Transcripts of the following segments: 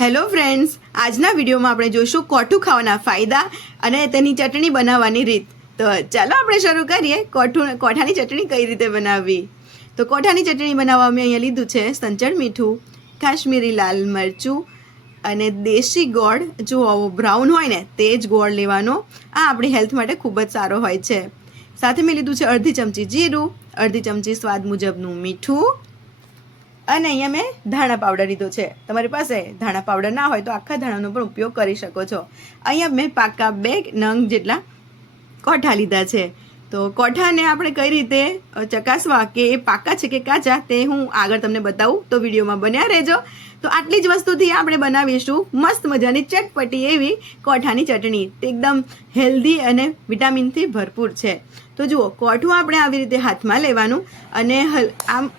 Hello friends, આજના વિડીયોમાં આપણે જોઈશું કોઠું ખાવાના ફાયદા અને તેની ચટણી બનાવવાની રીત. તો ચાલો આપણે શરૂ કરીએ, કોઠું, કોઠાની ચટણી કઈ રીતે બનાવવી? તો કોઠાની ચટણી બનાવવા મેં અહીંયા લીધું છે, સંચળ મીઠું, કાશ્મીરી લાલ મરચું અને દેશી ગોળ. જો બ્રાઉન હોય ને, તે જ ગોળ લેવાનો. આ આપણી હેલ્થ માટે ખૂબ જ સારો હોય છે. સાથે મેં લીધું છે અડધી ચમચી જીરું, અડધી ચમચી સ્વાદ મુજબનું મીઠું અને અહીંયા મેં ધાણા પાવડર લીધો છે. તમારી પાસે ધાણા પાવડર ના હોય તો આખા ધાણાનો પણ ઉપયોગ કરી શકો છો. અહીંયા મેં પાકા બે નંગ જેટલા કોઠા લીધા છે. તો કોઠાને આપણે કઈ રીતે ચકાસવા કે એ પાકા છે કે કાચા તે હું આગળ તમને બતાવું. તો વિડીયોમાં બન્યા રહેજો. તો આટલી જ વસ્તુથી આપણે બનાવીશું મસ્ત મજાની ચટપટી એવી કોઠાની ચટણી. તે એકદમ હેલ્ધી અને વિટામિનથી ભરપૂર છે. તો જુઓ, કોઠું આપણે આવી રીતે હાથમાં લેવાનું અને હલ, આમ,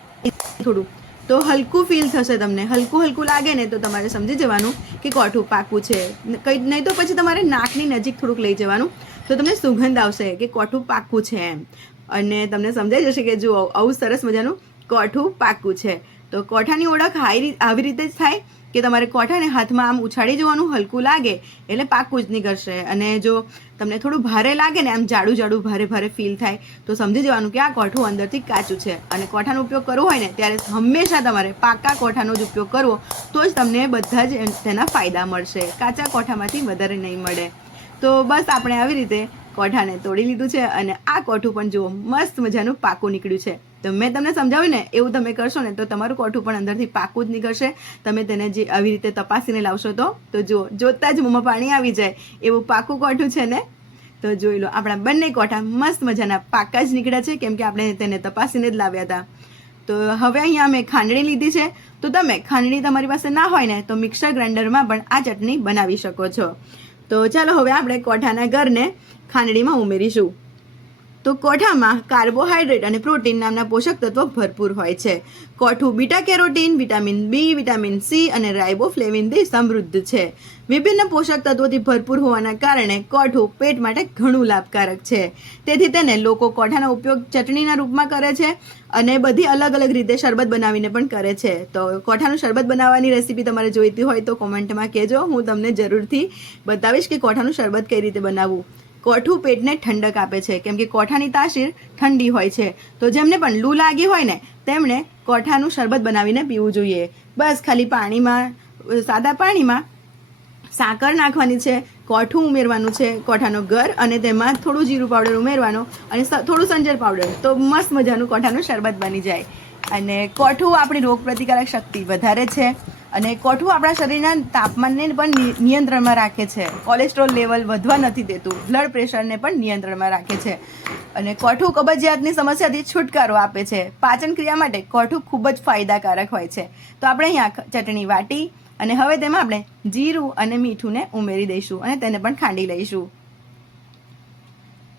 થોડું તો હલકું ફીલ થશે તમને. હલકું હલકું લાગે ને તો તમારે સમજી જવાનું કે કોઠું પાકું છે. કંઈ, નહીં તો પછી તમારે નાકની નજીક થોડુંક લઈ જવાનું. તો તમને સુગંધ આવશે કે કોઠું પાકું છે એમ. અને તમને સમજાઈ જશે કે જુઓ, આવું સરસ મજાનું કોઠું પાકું છે. તો કોઠાની ઓળખ હાઈ આવી રીતે જ થાય. કે તમારે કોઠાને હાથમાં આમ ઉછાળી જવાનું હલકું લાગે, એટલે પાકું જ નીકળશે. અને જો તમને થોડું ભારે લાગે ને, આમ જાડું જાડું ભારે ભારે ફીલ થાય, તો સમજી જવાનું કે આ કોઠું અંદરથી કાચું છે. અને કોઠાનો ઉપયોગ કરવો હોય ને, ત્યારે હંમેશા તમારે પાકા કોઠાનો જ ઉપયોગ કરવો, તો જ તમને બધા જ તેના ફાયદા મળશે. કાચા કોઠામાંથી વધારે નહીં મળે. તો બસ આપણે આવી રીતે કોઠાને તોડી લીધું છે અને આ કોઠું પણ જુઓ, મસ્ત મજાનું પાકું નીકળ્યું છે. તો મેં તમને સમજાવ્યું ને, એવું તમે કરશો ને તો તમારું કોઠું પણ અંદરથી પાકું જ નીકળશે. તમે તેને જે આવી રીતે તપાસીને લાવશો તો તો જુઓ, જોતાં જ મોંમાં પાણી આવી જાય એવું પાકું કોઠું છે ને? તો જોઈ લો, આપણા બંને કોઠા મસ્ત મજાના પાકા જ નીકળ્યા છે, કેમ કે આપણે તેને તપાસીને જ લાવ્યા હતા. તો હવે અહીંયા મેં ખાંડણી લીધી છે. તો તમે ખાંડણી તમારી પાસે ના હોય ને, તો મિક્સર ગ્રાઇન્ડરમાં પણ આ ચટણી બનાવી શકો છો. તો ચાલો હવે આપણે કોઠાના ઘરને ખાંડણીમાં ઉમેરીશું. તો કોઠામાં કાર્બોહાઈડ્રેટ અને પ્રોટીન નામના પોષક તત્વો ભરપૂર હોય છે. કોઠું beta carotene, vitamin B, vitamin C અને રાઇબોફ્લેવિનથી સમૃદ્ધ છે. વિભિન્ન પોષક તત્વોથી ભરપૂર હોવાના કારણે કોઠું પેટ માટે ઘણું લાભકારક છે. તેથી તેને લોકો કોઠાનો ઉપયોગ ચટણીના રૂપમાં કરે છે અને બધી અલગ અલગ રીતે શરબત બનાવીને પણ કરે છે. તો કોઠાનું શરબત બનાવવાની રેસીપી તમારે જોઈતી હોય તો કોમેન્ટમાં કહેજો. હું તમને જરૂરથી બતાવીશ કે કોઠાનું શરબત કઈ રીતે બનાવવું. કોઠું પેટને ઠંડક આપે છે. કેમ કે કોઠાની તાસીર ઠંડી હોય છે. તો જેમને પણ લૂ લાગી હોય ને, તેમણે કોઠાનું શરબત બનાવીને પીવું જોઈએ. બસ ખાલી પાણીમાં, સાદા પાણીમાં સાકર નાખવાની છે, કોઠું ઉમેરવાનું છે, કોઠાનો ગર અને તેમાં થોડું જીરું પાવડર ઉમેરવાનો અને થોડું સંજર પાવડર તો મસ્ત મજાનું કોઠાનું શરબત બની જાય. અને કોઠું આપણી રોગ પ્રતિકારક શક્તિ વધારે છે. અને કોઠું આપણા શરીરના તાપમાનને પણ નિયંત્રણમાં રાખે છે. કોલેસ્ટ્રોલ લેવલ વધવા નથી દેતું. બ્લડ પ્રેશરને પણ નિયંત્રણમાં રાખે છે. અને કોઠું કબજિયાતની સમસ્યાથી છુટકારો આપે છે. પાચન ક્રિયા માટે કોઠું ખૂબ જ ફાયદાકારક હોય છે. તો આપણે અહીંયા ચટણી વાટી અને હવે તેમાં આપણે જીરું અને મીઠુંને ઉમેરી દઈશું અને તેને પણ ખાંડી લઈશું.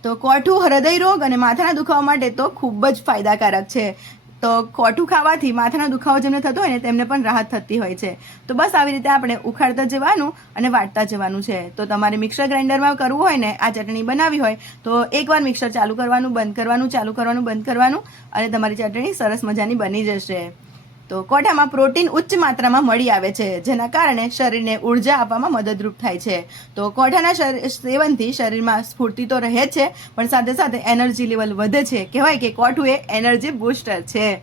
તો કોઠું હૃદય રોગ અને માથાના દુખાવા માટે તો ખૂબ જ ફાયદાકારક છે. તો કોઠું ખાવાથી માથાનો દુખાવો જેમને થતો હોય ને તેમને પણ રાહત થતી હોય છે. તો બસ આવી રીતે આપણે ઉખાડતા જવાનું અને વાટતા જવાનું છે. તો તમારે મિક્સર ગ્રાઇન્ડરમાં કરવું હોય ને, આ ચટણી બનાવી હોય, તો એકવાર મિક્સર ચાલુ કરવાનું, બંધ કરવાનું, ચાલુ કરવાનું, બંધ કરવાનું અને તમારી ચટણી સરસ મજાની બની જશે. તો કોઠામાં પ્રોટીન ઉચ્ચ માત્રામાં મળી આવે છે, જેના કારણે શરીરને ઊર્જા આપવામાં મદદરૂપ થાય છે. તો કોઠાના શરી- સેવનથી શરીરમાં સ્ફૂર્તિ તો રહે છે, પણ સાથે સાથે એનર્જી લેવલ વધે છે. કહેવાય કે કોઠું એ એનર્જી બૂસ્ટર છે.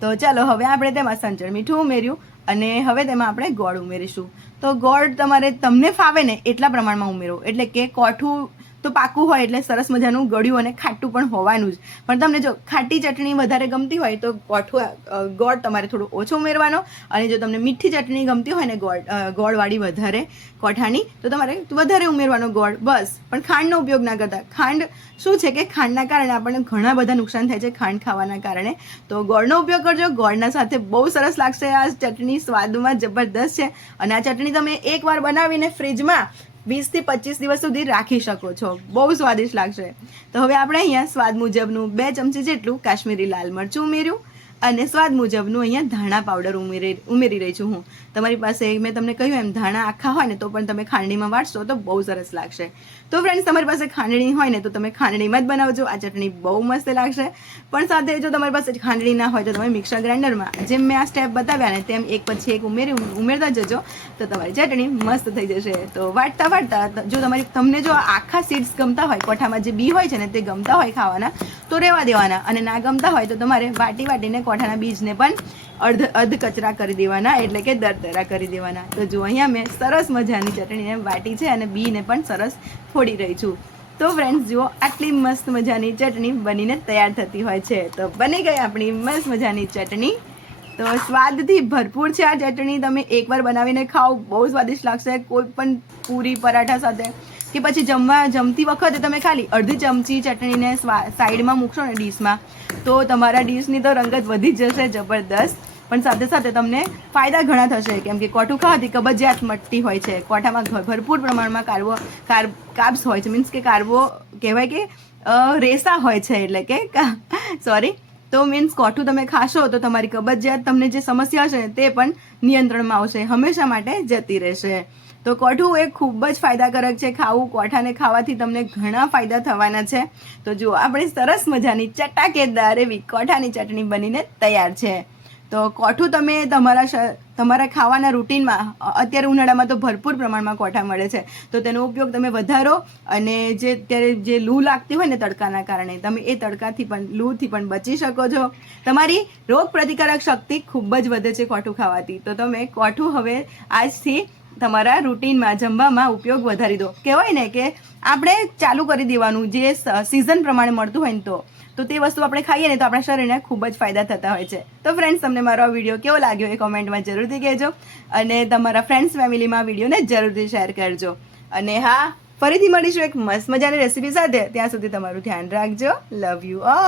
તો ચાલો હવે આપણે તેમાં સંચળ મીઠું ઉમેર્યું અને હવે તેમાં આપણે ગોળ ઉમેરીશું. તો ગોળ તમારે તમને ફાવે ને એટલા પ્રમાણમાં ઉમેરો. એટલે કે કોઠું તો પાકું હોય એટલે સરસ મજાનું ગળ્યું અને ખાટું પણ હોવાનું જ. પણ તમને જો ખાટી ચટણી વધારે ગમતી હોય તો અ, ગોળ તમારે થોડું ઓછો ઉમેરવાનો અને જો તમને મીઠી ચટણી ગમતી હોય ને ગોળ ગોળવાળી વધારે કોઠાની તો તમારે વધારે ઉમેરવાનો ગોળ. બસ. પણ ખાંડનો ઉપયોગ ના કરતા. ખાંડ શું છે કે ખાંડના કારણે આપણને ઘણા બધા નુકસાન થાય છે ખાંડ ખાવાના કારણે. તો ગોળનો ઉપયોગ કરજો. ગોળના સાથે બહુ સરસ લાગશે આ ચટણી સ્વાદમાં જબરદસ્ત છે. અને આ ચટણી તમે એકવાર બનાવીને ફ્રીજમાં વીસથી પચીસ દિવસ સુધી રાખી શકો છો. બહુ સ્વાદિષ્ટ લાગશે. તો હવે આપણે અહીંયા સ્વાદ મુજબનું બે ચમચી જેટલું કાશ્મીરી લાલ મરચું ઉમેર્યું. અને સ્વાદ મુજબનું અહીંયા ધાણા પાવડર ઉમેરી ઉમેરી રહી છું હું. તમારી પાસે મેં તમને કહ્યું એમ ધાણા આખા હોય ને તો પણ તમે ખાંડણીમાં વાટશો તો બહુ સરસ લાગશે. તો ફ્રેન્ડ્સ તમારી પાસે ખાંડણી હોય ને તો તમે ખાંડણીમાં જ બનાવજો. આ ચટણી બહુ મસ્ત લાગશે. પણ સાથે જો તમારી પાસે ખાંડણી ના હોય તો તમે મિક્સર ગ્રાઇન્ડરમાં જેમ મેં આ સ્ટેપ બતાવ્યા ને તેમ એક પછી એક ઉમેરી, ઉમેરતા જજો તો તમારી ચટણી મસ્ત થઈ જશે. તો વાટતા વાટતા જો તમારી, તમને જો આખા સીડ્સ ગમતા હોય, કોઠામાં જે બી હોય છે ને તે ગમતા હોય ખાવાના, તો રહેવા દેવાના. અને ના ગમતા હોય તો તમારે વાટી વાટીને કોઠાના બીજને પણ અર્ધ અર્ધ કચરા કરી દેવાના, એટલે કે દરદરા કરી દેવાના. તો જો અહીંયા મેં સરસ મજાની ચટણીને વાટી છે અને બીને પણ સરસ ફોડી રહી છું. તો ફ્રેન્ડ્સ જુઓ, આટલી મસ્ત મજાની ચટણી બનીને તૈયાર થતી હોય છે. તો બની ગઈ આપણી મસ્ત મજાની ચટણી. તો સ્વાદથી ભરપૂર છે આ ચટણી. તમે એકવાર બનાવીને ખાઓ, બહુ સ્વાદિષ્ટ લાગશે. કોઈ પણ પૂરી પરાઠા સાથે કે પછી જમવા જમતી વખતે તમે ખાલી અડધી ચમચી ચટણીને સાઈડમાં મૂકશો ને ડીશમાં, તો તમારા ડીશની તો રંગત વધી જશે જબરદસ્ત. પણ સાથે સાથે તમને ફાયદા ઘણા થશે, કેમ કે કોઠું ખાવાથી કબજિયાત મટતી હોય છે. કોઠામાં ભરપૂર પ્રમાણમાં કાર્બો કાર્બ કાર્બ્સ હોય છે. મીન્સ કે કાર્બો કહેવાય કે રેસા હોય છે એટલે કે સોરી તો મીન્સ કોઠું તમે ખાશો તો તમારી કબજિયાત તમને જે સમસ્યા છે તે પણ નિયંત્રણમાં આવશે. હંમેશા માટે જતી રહેશે. તો કોઠું એ ખૂબ જ ફાયદાકારક છે. ખાવું, કોઠાને ખાવાથી તમને ઘણા ફાયદા થવાના છે. તો જુઓ, આપણી સરસ મજાની ચટાકેદાર એવી કોઠાની ચટણી બનીને તૈયાર છે. તો કોઠું, તમે તમારા તમારા ખાવાના રૂટીનમાં અત્યારે ઉનાળામાં તો ભરપૂર પ્રમાણમાં કોઠા મળે છે. તો તેનો ઉપયોગ તમે વધારો અને જે અત્યારે જે લૂ લાગતી હોય ને તડકાના કારણે, તમે એ તડકાથી પણ, લૂથી પણ બચી શકો છો. તમારી રોગ પ્રતિકારક શક્તિ ખૂબ જ વધે છે કોઠું ખાવાથી. તો તમે કોઠું હવે આજથી તમારા રૂટીનમાં જમવામાં ઉપયોગ વધારી દો. કહેવાય ને કે આપણે ચાલુ કરી દેવાનું જે સિઝન પ્રમાણે મળતું હોય ને તો. તો તે વસ્તુ આપણે ખાઈએ ને તો આપણા શરીરને ખૂબ જ ફાયદા થતા હોય છે. તો ફ્રેન્ડ્સ તમને મારો આ વીડિયો કેવો લાગ્યો એ કોમેન્ટમાં જરૂરથી કહેજો. અને તમારા ફ્રેન્ડ્સ ફેમિલીમાં વિડીયોને જરૂરથી શેર કરજો. અને હા, ફરીથી મળીશું એક મસ્ત મજાની રેસીપી સાથે. ત્યાં સુધી તમારું ધ્યાન રાખજો. Love you all